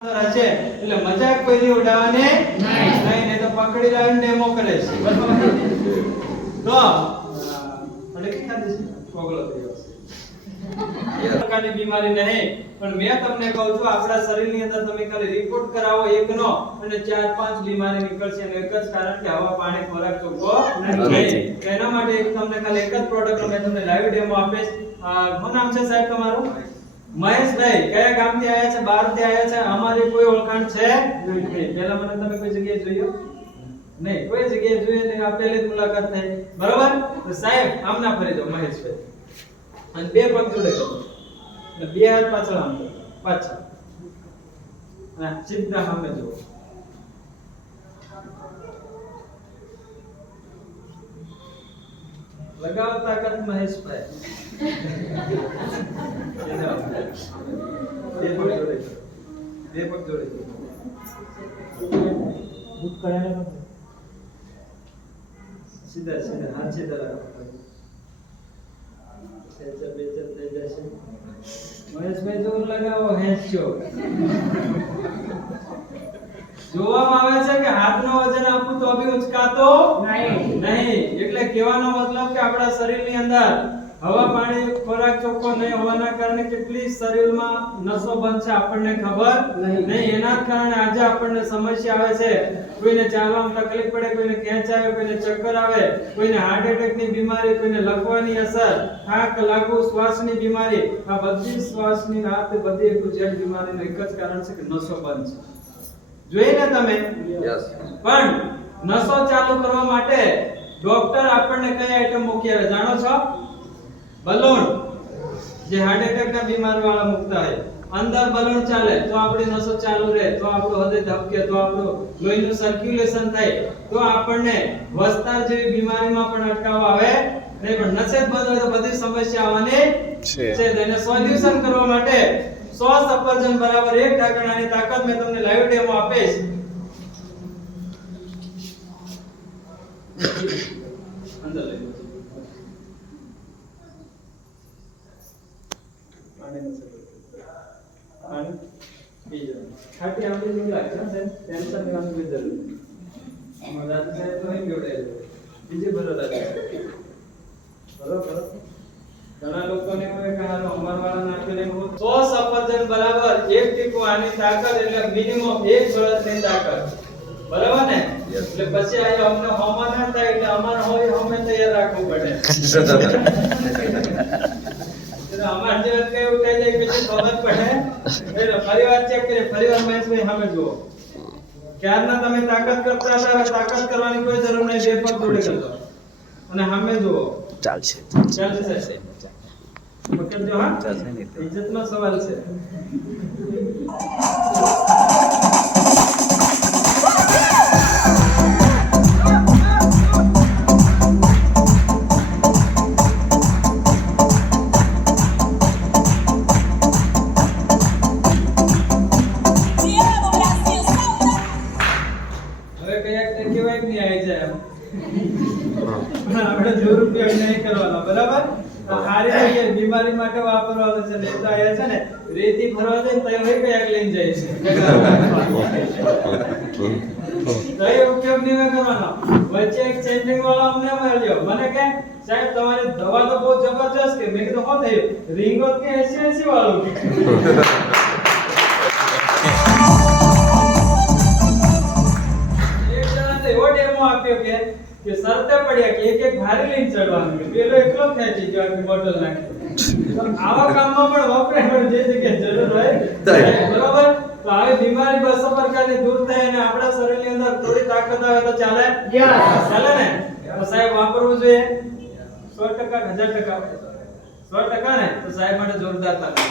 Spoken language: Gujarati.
છે એટલે મજાક કોઈ ઉડાવવાને નહીં તો પકડી લાવીને ડેમો કરે છે તો અડકી ખાધી છે કોગળો થયો છે એ પ્રકારની બીમારી નહીં પણ મેં તમને કહું છું આપણા શરીરની અંદર તમે ખાલી રિપોર્ટ કરાવો એકનો અને 4-5 બીમારી નીકળશે અને એક જ કારણ કે હવા પાણી ખોરાક ચોખ્ખો નહીં એના માટે તમને ખાલી એક જ પ્રોડક્ટ મેં તમને લાઈવ ડેમો આપીશ શું નામ છે સાહેબ તમારું મહેશભાઈ કયા ગામથી આવ્યા છે બહારથી આવ્યા છે અમારી કોઈ ઓળખાણ છે નહીં પહેલા મને તમે કોઈ જગ્યાએ જોયો નહીં કોઈ જગ્યાએ જોયો નહીં આ પહેલી જ મુલાકાત થઈ બરાબર તો સાહેબ આમ ના ફરી દો મહેશભાઈ અને બે પગ જોડે કરો અને બે હાથ પાછળ આમ કરો પાછળ અને સીધા સામે જુઓ લગાવ તાકાત મહેશભાઈ બે પગ જોડે સીધા સીધા હાથ સીધા રાખો મહેશભાઈ જોર લગાવો હેંચો જોવામાં આવે છે કે હાથનો વજન આપવું તો બી ઉચકાતો નહીં એટલે કહેવાનો મતલબ કે આપણા શરીરની અંદર હવા પાણી ખોરાક ચોખ્ખો નહીં હોવાના કારણે કેટલી શરીરમાં નસો બંધ છે આપણને ખબર નહીં એના કારણે આજે આપણને સમસ્યા આવે છે કોઈને ચાલવામાં તકલીફ પડે કોઈને ખેંચ આવે કોઈને ચક્કર આવે કોઈને હાર્ટ એટેકની બીમારી કોઈને લખવાની અસર થાક લાગુ શ્વાસની બીમારી આ બધી શ્વાસની રાત બધી એક જેટ બીમારીનું એક જ કારણ છે કે નસો બંધ છે જોઈને તમે પણ નસો ચાલુ કરવા માટે ડોક્ટર આપણને કઈ આઈટમ મૂકી આવે જાણો છો બલૂન જે હાર્ટ એટેક ના બીમાર વાળા મુકતા હોય અંદર બલૂન ચાલે તો આપણી નસો ચાલુ રહે તો આપણું હૃદય ધબકે તો આપણું લોહીનું સર્ક્યુલેશન થાય તો આપણને વસ્તાર જેવી બીમારીમાં પણ અટકાવ આવે નહીં પણ નસે બંધ હોય તો બધી સમસ્યા આવવાની છે તેને સોલ્યુશન કરવા માટે 100 સફરજન બરાબર 1 ઢાંકણાની તાકાત મેં તમને લાઈવ ડેમો આપીશ અંદર લઈ લો પાણી બીજો ખાટી આંબલી જેવું લાગે છે ટેન્શન લેવાની કોઈ જરૂર નથી અમારા દાદા સાહેબ તો અહીં જોડાયેલો બીજે બરોબર બરોબર ઘણા લોકોને કોઈ કહાનો અમાર વાળા નાખીને 100 સફરજન બરાબર 1 ટીપું આની તાકાત એટલે મિનિમમ 1 બળદની તાકાત બરાબર ને એટલે પછી આ અમને હોમા ના થાય એટલે અમાર હોય હમે તૈયાર રાખવું પડે એટલે અમાર જેવા કઈ ઉઠાઈ જાય પછી ખબર પડે એટલે ફરીવાર ચેક કરીએ ફરીવાર મહેશભાઈ સામે જુઓ ક્યારના તમે તાકાત કરતા હતા તાકાત કરવાની કોઈ જરૂર નહીં બે પગ જોડે કરજો અને સામે જુઓ ચાલશે પકડજો હા ઇજ્જતનો સવાલ છે હવે કયાક કેવાય નહીં આવી જાય આપણે જરૂર ઉપયોગ નહીં કરવાનો બરાબર સારી રીતે બીમારી માટે વાપરવાનો છે લેતા આયા છે ને રેતી ફરવા જાય તો હવે કયાક લઈને જાય છે તો એ ઉપયોગ નહીં કરવાનો વચ્ચે એક ચેન્જિંગ વાળો અમને મળ્યો મને કે સાહેબ તમારી દવા તો બહુ જબરજસ્ત કે મેં કીધું શું થયું રીંગો કે 80 વાળું આપ્યો કે શરતે પડ્યા કે એક ભારે લઈને ચડવાનું પેલો એકલો ખેંચી ગયો આખી બોટલ નાખી તો આવા કામમાં પણ વપરાય પણ જે જગ્યાએ જરૂર હોય બરાબર તો આવી બીમારી બસો પ્રકારની દૂર થાય અને આપણા શરીરની અંદર થોડી તાકાત આવે તો ચાલે ચાલે ને તો સાહેબ વાપરવું જોઈએ 100% 1000% 100% ને તો સાહેબ માટે જોરદાર તાકાત